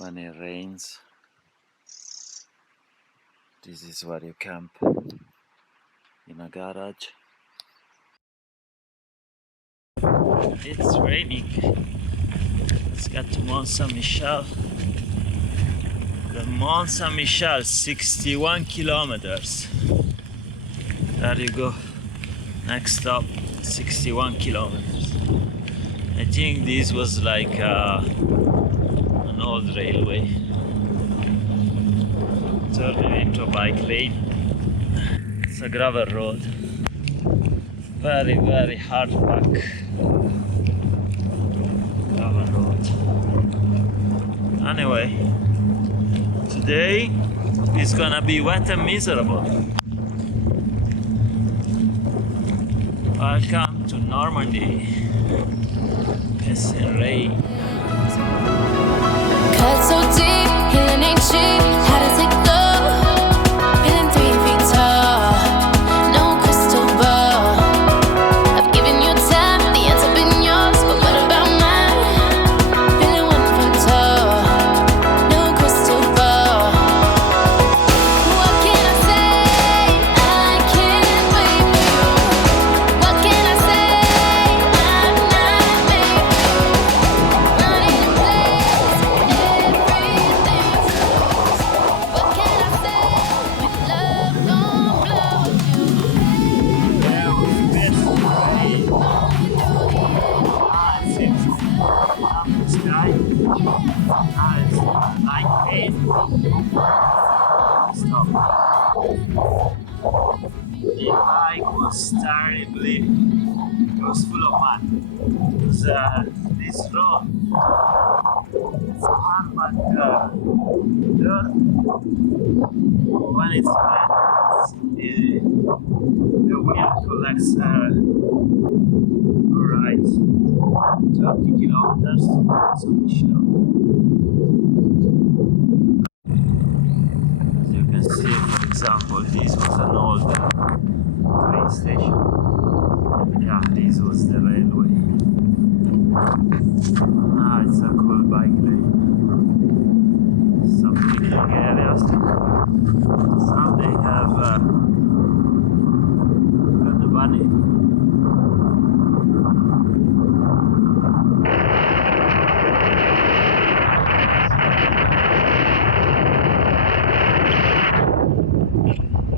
when it rains. This is where you camp, in a garage. It's raining. Let's get to Mont Saint-Michel. The Mont Saint-Michel, 61 kilometers. There you go. Next stop, 61 kilometers. I think this was like an old railway. Turning into a bike lane. It's a gravel road. Very, very hard pack. Gravel road. Anyway, today is gonna be wet and miserable. Welcome to Normandy. It's in rain. Cut so deep, healing ain't cheap. How does it go? Feeling 3 feet tall, no crystal ball. I've given you time, the answer been yours, but what about mine? Feeling 1 foot tall, no crystal ball. What can I say? I can't wait for you. What can I say? I'm not made for you. Running in place, everything's loose. What can I say? When love gon' blow you. The hike was terribly, it was full of mud. Because this road, it's hard, but when it's wet, the wheel collects alright, 20 kilometers to Saint-Michel. As you can see, for example, this was an old train station. Yeah, this was the railway. Ah, it's a cool bike lane. Some picnic areas. Some they have the bunny.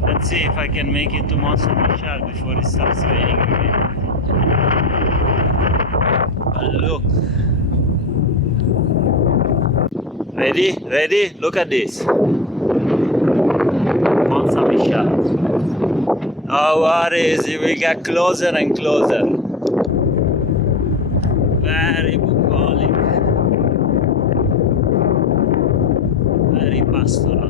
Let's see if I can make it to Mont Saint-Michel before it starts raining again. But look. Ready? Ready? Look at this. Mont Saint-Michel. Oh, what is it? We get closer and closer. Very bucolic. Very pastoral.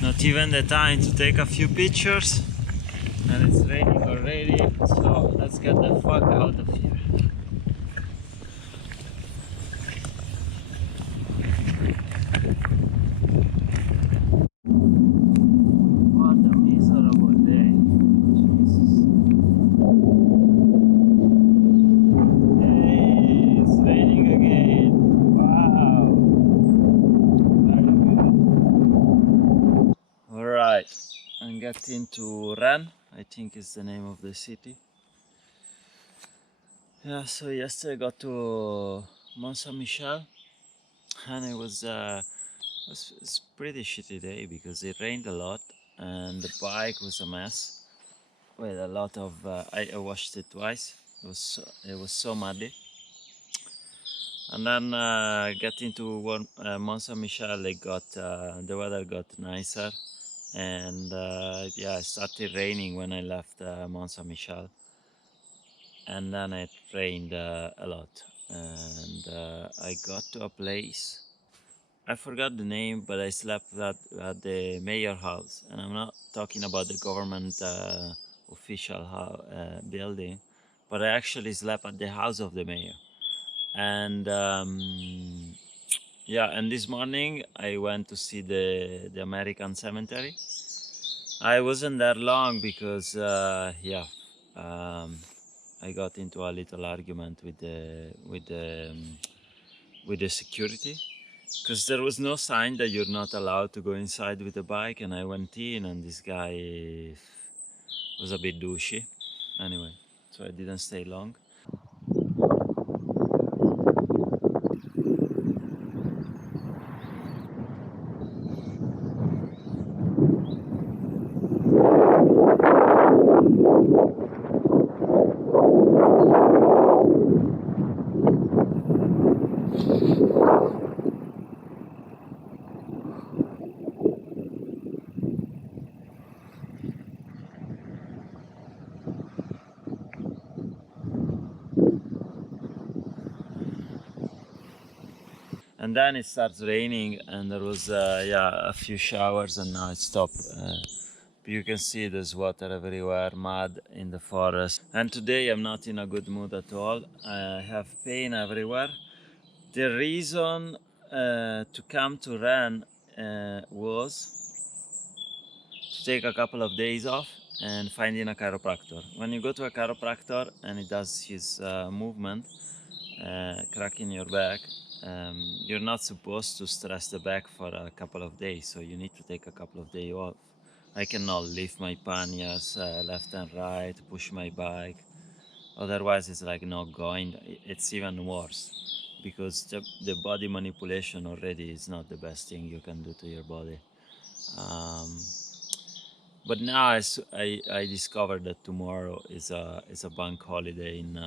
Not even the time to take a few pictures, and it's raining already, so let's get the fuck out of here. What a miserable day. Jesus. Hey, it's raining again. Wow. Very good. Alright, I'm getting to Rennes, I think is the name of the city. Yeah, so yesterday I got to Mont Saint-Michel, and it was it's pretty shitty day because it rained a lot and the bike was a mess with a lot of I washed it twice It was so muddy. And then getting to Mont Saint Michel, the weather got nicer, and yeah, it started raining when I left Mont Saint Michel, and then it rained a lot, and I got to a place. I forgot the name, but I slept at the mayor house, and I'm not talking about the government official building, but I actually slept at the house of the mayor. And yeah, and this morning I went to see the American cemetery. I wasn't there long because I got into a little argument with the security, because there was no sign that you're not allowed to go inside with a bike, and I went in, and this guy was a bit douchey. Anyway, so I didn't stay long. And then it starts raining, and there was a few showers, and now it stopped. You can see there's water everywhere, mud in the forest. And today I'm not in a good mood at all. I have pain everywhere. The reason to come to Rennes was to take a couple of days off and finding a chiropractor. When you go to a chiropractor and he does his movement, cracking your back, you're not supposed to stress the back for a couple of days, so you need to take a couple of days off. I cannot lift my panniers left and right, push my bike. Otherwise, it's like not going. It's even worse, because the body manipulation already is not the best thing you can do to your body. But now I discovered that tomorrow is a bank holiday in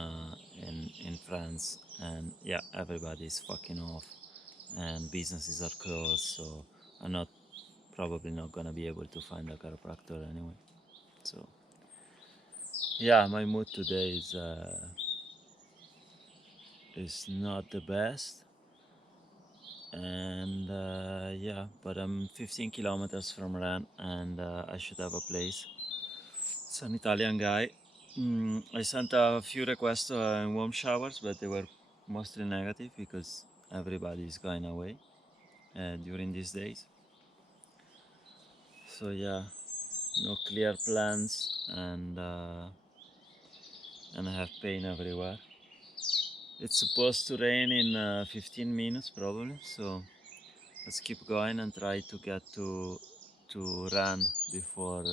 France, and yeah, everybody is fucking off, and businesses are closed. So I'm probably not gonna be able to find a chiropractor anyway. So yeah, my mood today is not the best, and yeah, but I'm 15 kilometers from Rennes, and I should have a place. It's an Italian guy. I sent a few requests in warm showers, but they were mostly negative because everybody is going away during these days. So yeah, no clear plans, and I have pain everywhere. It's supposed to rain in 15 minutes probably, so let's keep going and try to get to run before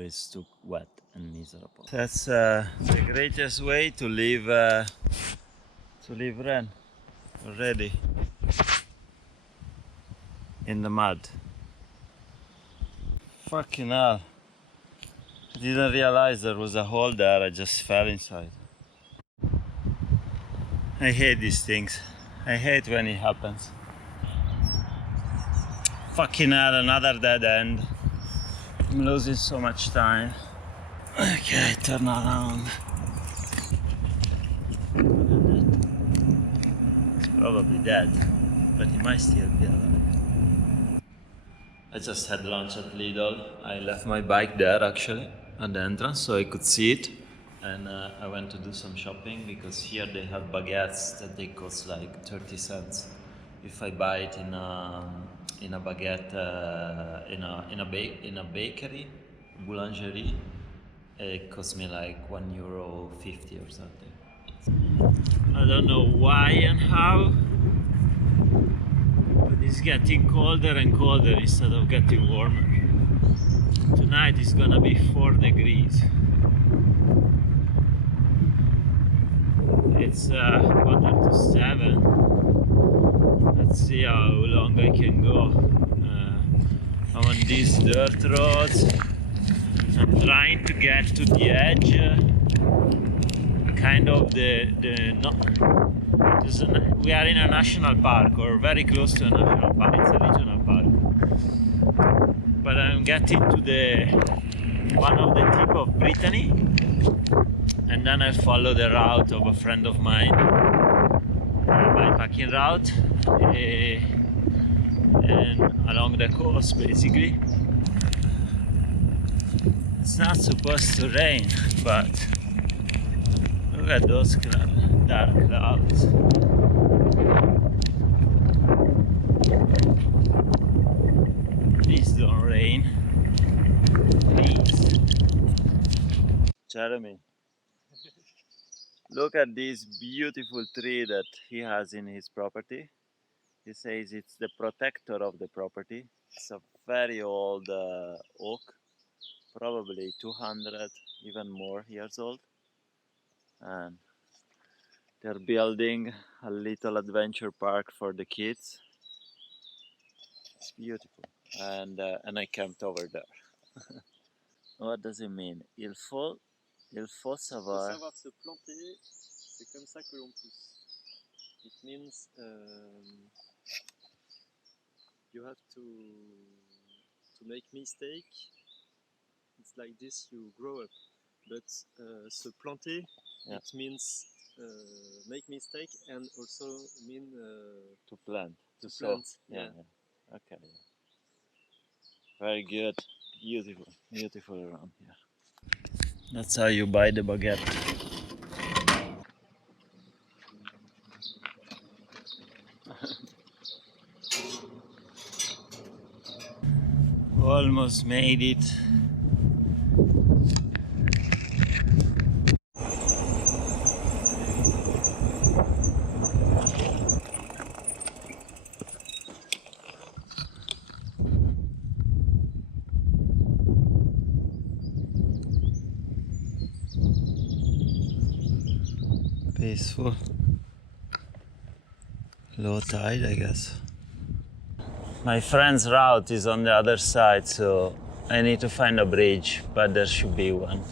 it's too wet and miserable. That's the greatest way to leave Rennes already in the mud. Fucking hell. I didn't realize there was a hole there, I just fell inside. I hate these things. I hate when it happens. Fucking hell, another dead end. I'm losing so much time. Okay, turn around. It's probably dead, but he might still be alive. I just had lunch at Lidl. I left my bike there actually at the entrance so I could see it, and I went to do some shopping because here they have baguettes that they cost like 30 cents. If I buy it in a baguette in a bakery, boulangerie, it cost me like €1.50 or something. I don't know why and how, but it's getting colder and colder instead of getting warmer. Tonight is gonna be 4 degrees. It's 6:45. Let's see how long I can go. I'm on these dirt roads. I'm trying to get to the edge, kind of no, we are in a national park or very close to a national park. It's a regional park, but I'm getting to the one of the tip of Brittany, and then I follow the route of a friend of mine, bikepacking route, and along the coast basically. It's not supposed to rain, but look at those dark clouds. Please don't rain. Please. Jeremy, look at this beautiful tree that he has in his property. He says it's the protector of the property. It's a very old oak, probably 200, even more years old. And they're building a little adventure park for the kids. It's beautiful. And I camped over there. What does it mean? Il faut savoir. Il faut savoir se planter, c'est comme ça que l'on pousse. It means you have to make mistake. It's like this you grow up. But se planter, Yeah. it means make mistake and also mean To plant. to sow. plant. Yeah. Okay. Very good. Beautiful. Beautiful around here. That's how you buy the baguette. Almost made it. Peaceful. Low tide, I guess. My friend's route is on the other side, so I need to find a bridge, but there should be one.